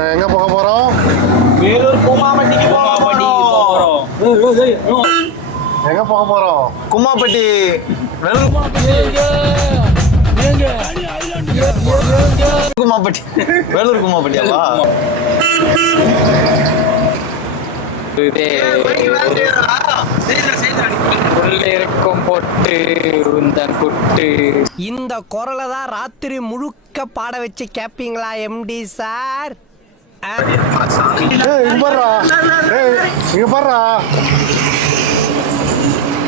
எங்க போக போறோம்? வேலூர் குமாம்பட்டிக்கு போறோம். எங்க போக போறோம்? குமாம்பட்டி. குமாம்பட்டி. வேலூர் குமாம்பட்டியாவா? இந்த குரலை தான் ராத்திரி முழுக்க பாட வச்சு கேப்பீங்களா எம்டி சார்? இங்க பாருடா,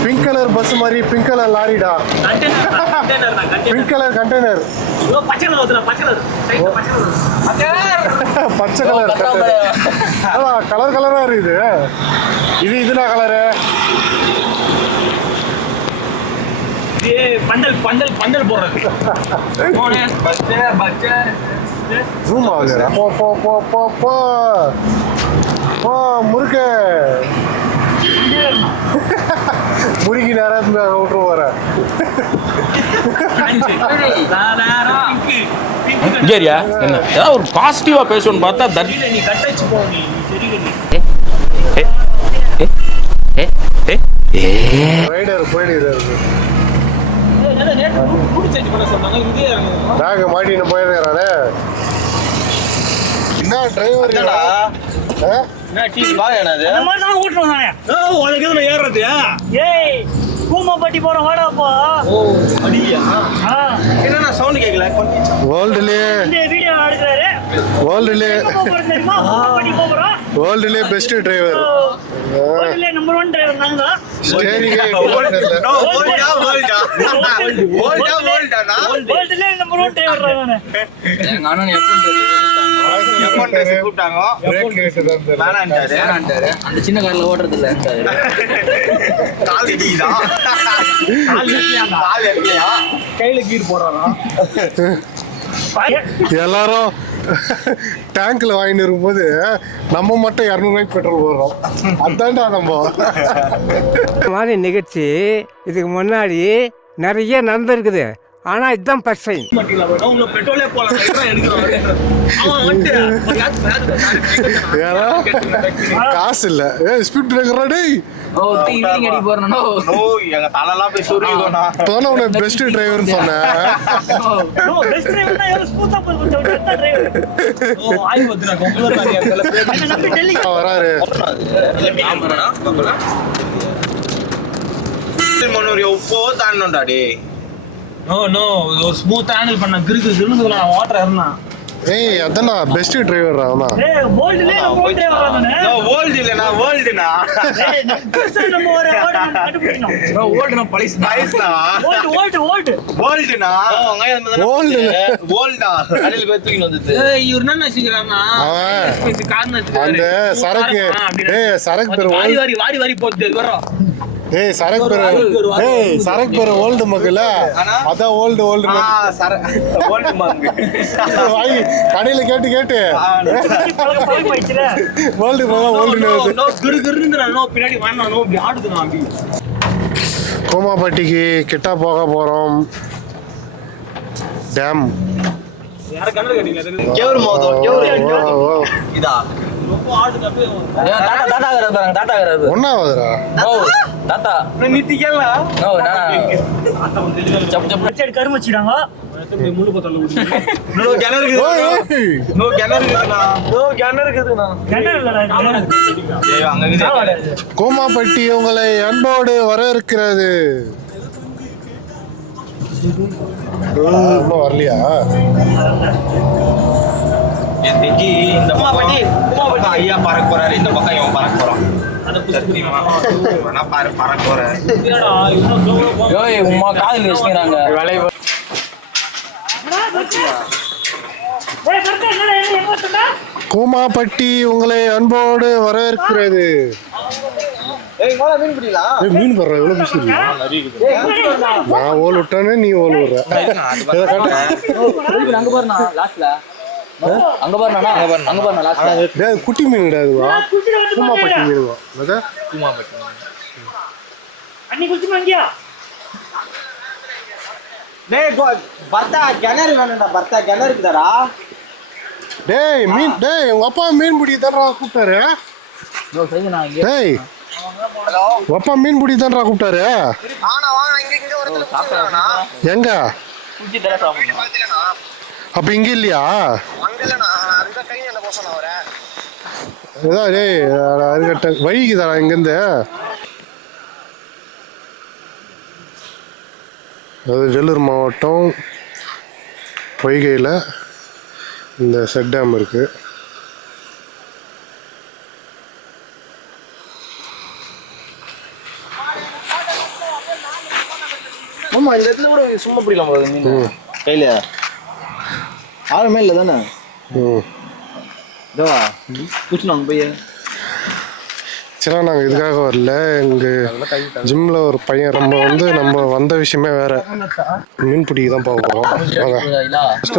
பிங்க் கலர் பஸ் மாதிரி பிங்க் கலர் லாரிடா, பிங்க் கலர் கண்டெய்னர், பச்சை கலர் கலர் கலரா இருக்குது. இதுனா கலரு பந்தல் போடுறது. ஜூம் ஆகுதுடா. போ போ போ போ போ போ முறுக்கு முறுக்கி நேரம் விட்டு வர சரியா என்ன ஏதாவது ஒரு பாசிட்டிவா பேசணும்னு பார்த்தா நீ கட்டச்சு போ. நீ ரைடர் போயிடுது. நாங்க மாட்டின்னு போயிருக்கிறானே. என்ன டிரைவர் கூமாப்பட்டி போறோம் வாடாப்பா. என்ன சவுண்ட் கேட்கல. வேர்ல்டுலே பெஸ்ட் டிரைவர், நம்பர் 1 டிரைவர் நாங்க. ஸ்டேரிங் வேர்ல்டுலே நம்பர் 1 டிரைவர் நானே. எங்க அண்ணன் அந்த சின்ன கார்ல ஓட்டுறது இல்ல. கையில கீர் போடுறான். எல்லாரும் டேங்க்ல வாங்கிட்டு இருக்கும்போது நம்ம மட்டும் 200 ரூபாய்க்கு பெட்ரோல் போடுறோம். அதான்டா நம்ம மாதிரி நிகழ்ச்சி இதுக்கு முன்னாடி நிறைய நடந்திருக்குது. ஆனா இதுதான் ஃபர்ஸ்ட் டைம். பெட்ரோலே போலாம். காசு இல்ல. ஸ்பீட் பிரேக்கர் டேய். பெஸ்ட் டிரைவர் சொன்னேன். வராரு எப்போ தாண்டோம்டாடி. ஒரு ஸ்மூத் ஹேண்டில் பண்ண கிருக்கு வாட்டர் ஏறினா. ஏய் அதானா பெஸ்ட் டிரைவர் அவனா. ஏய் வேர்ல்டுலே நம்பர் 1 டிரைவர் அவனே. வேர்ல்ட் இல்லனா வேர்ல்ட்னா. ஏய் பெஸ்ட் நம்ம ஒரு வார்ட் கண்டுபிடிக்கணும். வேர்ல்ட்னா பைஸ்னா. வேர்ல்ட்னா வேர்ல்டா கடையில போய் தூக்கிட்டு வந்தது. ஏய் இவர் என்ன நினைக்கிறானா அந்த சரக்கு. ஏய் சரக்கு பேர் வாரி போட்டு வரோம். ஏய் சரக்கு பேர் ஓல்டு மகல. அதான் ஓல்டு ஓல்டு மங்க. கடையில கேட்டு ஓல்டு பின்னாடி ஆடுதுனா. கோமாப்பட்டிக்கு கிட்ட போக போறோம். டேம் இதா ஒன்னாவதுரா கரும்பு வச்சிடாங்க. கோமாப்பட்டி உங்களை அன்போடு வரவேற்கிறது. வரலையா? இந்த பக்கம் ஐயா பறக்க போறாரு, இந்த பக்கம் இவன் பறக்க போறான். பறக்க போற காதல் வச்சுக்கிறாங்க. கோமாப்பட்டி உங்களை அன்போடு வரவேற்கிறது. மீன் போடுற எவ்வளவு பிடிச்சி இருக்கு. நான் ஓல் விட்டானே நீ ஓல் விடுற. குட்டி மீன் கிடையாதுவா? கூமாப்பட்டி மீனுவா? பர்த்தா கிணறு வேணும்டா. பர்த்தா கிணறு இருக்குதாடா. டேய் மீன் டேய் உங்க அப்பா மீன் பிடி தான்டா கூப்பிட்டாரு. டேய் உங்க அப்பா மீன் பிடி தான்டா கூப்பிட்டாரு. எங்க அப்ப இங்க இல்லையா? ஏதா டேய் அருகட்ட வழிக்குதாடா இங்கேருந்து. அது வேலூர் மாவட்டம் வைகையில் இந்த செட் டேம் இருக்கு. ஆமா இந்த இடத்துல கூட சும்மா பிடிக்கலாம் போகுது மீன் கையில ஆளுமே இல்லை தானே. இதவா பூச்சினாங்க போய் சரி நாங்கள் இதுக்காக வரல. எங்கள் ஜிம்மில் ஒரு பையன் நம்ம வந்த விஷயமே வேறு. மீன் பிடிக்க தான் போகிறோம்.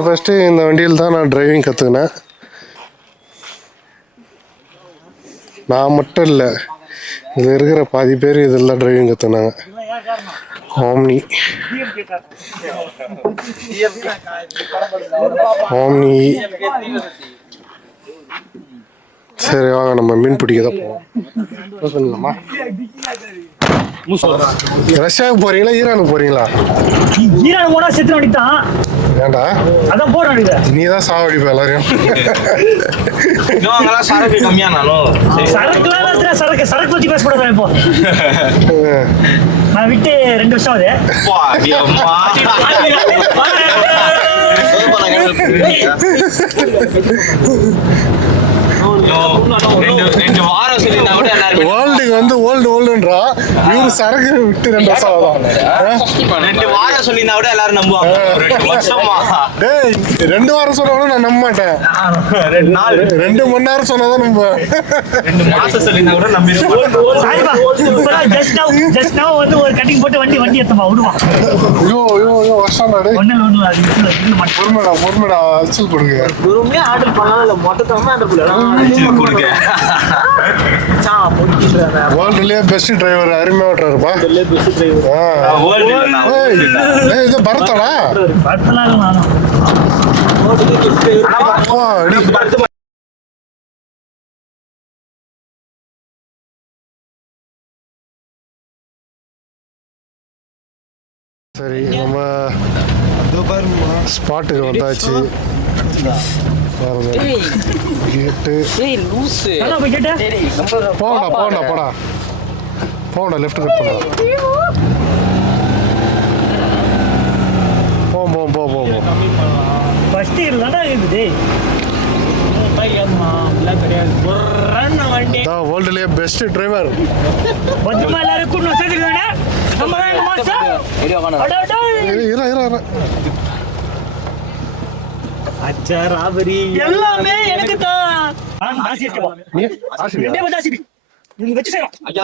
ஃபஸ்ட்டு இந்த வண்டியில் தான் நான் டிரைவிங் கற்றுக்கினேன். நான் மட்டும் இல்லை, இதில் இருக்கிற பாதி பேர் இதெல்லாம் டிரைவிங் கற்றுனாங்க. Omni omni. சரி வாங்க நம்ம மீன் பிடிக்க தான் போவோம். ரஷ்யாவுக்கு போறீங்களா ஈரானுக்கு போறீங்களா? ஈரான் போனா செத்து வண்டிதான். ஏண்டா அதான் போற வண்டிதான். நீ தான் சாவடிப்ப எல்லாரையும். அங்கெல்லாம் சரக்கு கம்மியானாலும் சரக்குலாம் சரக்கு வச்சு பேசக்கூடாது. இப்போ நான் விட்டு 2 வருஷம் ஆகுது. வேர்ல்டுக்கு வந்து ஓல்டுன்றா இவரு சரக்கு விட்டு 2 வருஷம் ஆகுதான். 2 வாரம் சொல்லினா கூட எல்லாரும் நம்புவாங்க. 2 வருஷமா டேய் 2 வாரம் சொன்னாலும் நான் நம்ப மாட்டேன். 2 நாள் 2 மணி நேரம் சொன்னாதான் நம்புவேன். 2 மாசம் சொல்லினா கூட நம்பிடுவாங்க. ஜஸ்ட் நவ வந்து ஒரு கட்டிங் போட்டு வண்டி எடுத்தமா விடுவான். ஐயோ ஐயோ ஐயோ வருஷம் நாடு. பொறுமைடா அச்சல் கொடுங்க. குருமே ஆர்டர் பண்ணலாம் இல்ல மொத்தமா ஆர்டர் பண்ணலாம் கொடுங்க. வேர்ல்டுலயே பெஸ்ட் டிரைவர் அருமையா ஓட்டுறாருப்பா. பெஸ்ட் டிரைவர் இது பரத்தடா. பரத்தலாம் நானும். சரி நம்ம ஸ்பாட்டுக்கு வந்தாச்சு. கேட்டு போடா லெஃப்ட் கட் பண்ணா போ ஃபர்ஸ்ட் இயர் தான்டா இருக்குது. வேர்ல்டுலயே பெஸ்ட் டிரைவர். மொத்தமா எல்லாரும் கூட்டு வச்சிருக்காங்க. நம்ம தான் மாஸ்டர். அச்சா ராபரி எல்லாமே எனக்கு தான். நீ வச்சு செய்றோம். ஐயா